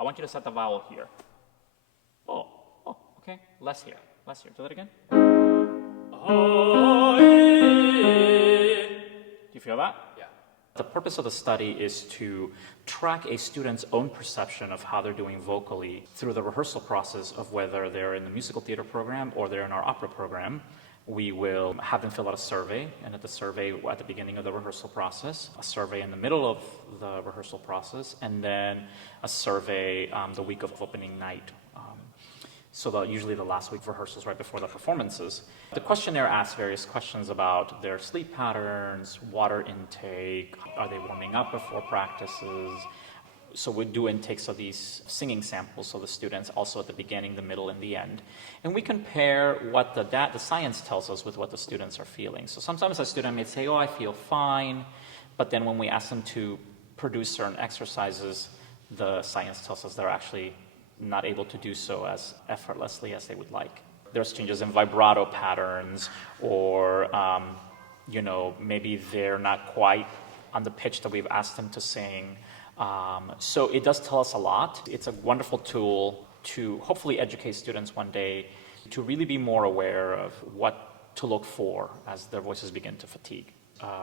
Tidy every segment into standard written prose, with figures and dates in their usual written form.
I want you to set the vowel here. Oh, okay. Less here. Do that again. Do you feel that? Yeah. The purpose of the study is to track a student's own perception of how they're doing vocally through the rehearsal process of whether they're in the musical theater program or they're in our opera program. We will have them fill out a survey, and at the survey at the beginning of the rehearsal process, a survey in the middle of the rehearsal process, and then a survey the week of opening night. Usually the last week of rehearsals right before the performances. The questionnaire asks various questions about their sleep patterns, water intake, are they warming up before practices. So we do intakes of these singing samples, so the students also at the beginning, the middle, and the end. And we compare what the science tells us with what the students are feeling. So sometimes a student may say, I feel fine, but then when we ask them to produce certain exercises, the science tells us they're actually not able to do so as effortlessly as they would like. There's changes in vibrato patterns, or maybe they're not quite on the pitch that we've asked them to sing. So it does tell us a lot. It's a wonderful tool to hopefully educate students one day to really be more aware of what to look for as their voices begin to fatigue.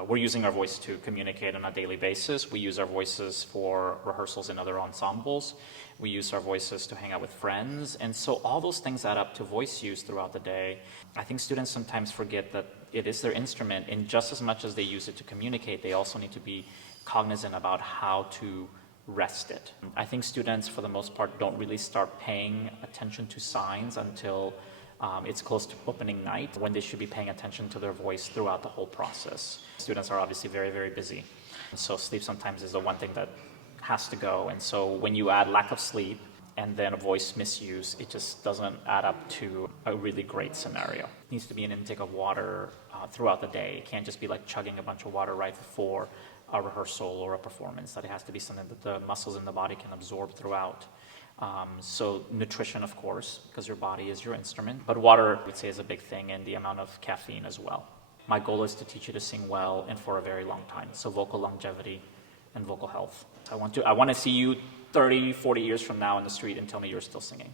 We're using our voice to communicate on a daily basis. We use our voices for rehearsals in other ensembles. We use our voices to hang out with friends. And so all those things add up to voice use throughout the day. I think students sometimes forget that it is their instrument, and just as much as they use it to communicate, they also need to be cognizant about how to rest it. I think students, for the most part, don't really start paying attention to signs until it's close to opening night, when they should be paying attention to their voice throughout the whole process. Students are obviously very, very busy. So sleep sometimes is the one thing that has to go. And so when you add lack of sleep and then a voice misuse, it just doesn't add up to a really great scenario. It needs to be an intake of water throughout the day. It can't just be like chugging a bunch of water right before a rehearsal or a performance. That it has to be something that the muscles in the body can absorb throughout. So nutrition, of course, because your body is your instrument. But water, I would say, is a big thing, and the amount of caffeine as well. My goal is to teach you to sing well and for a very long time. So vocal longevity and vocal health. I want to see you 30, 40 years from now in the street and tell me you're still singing.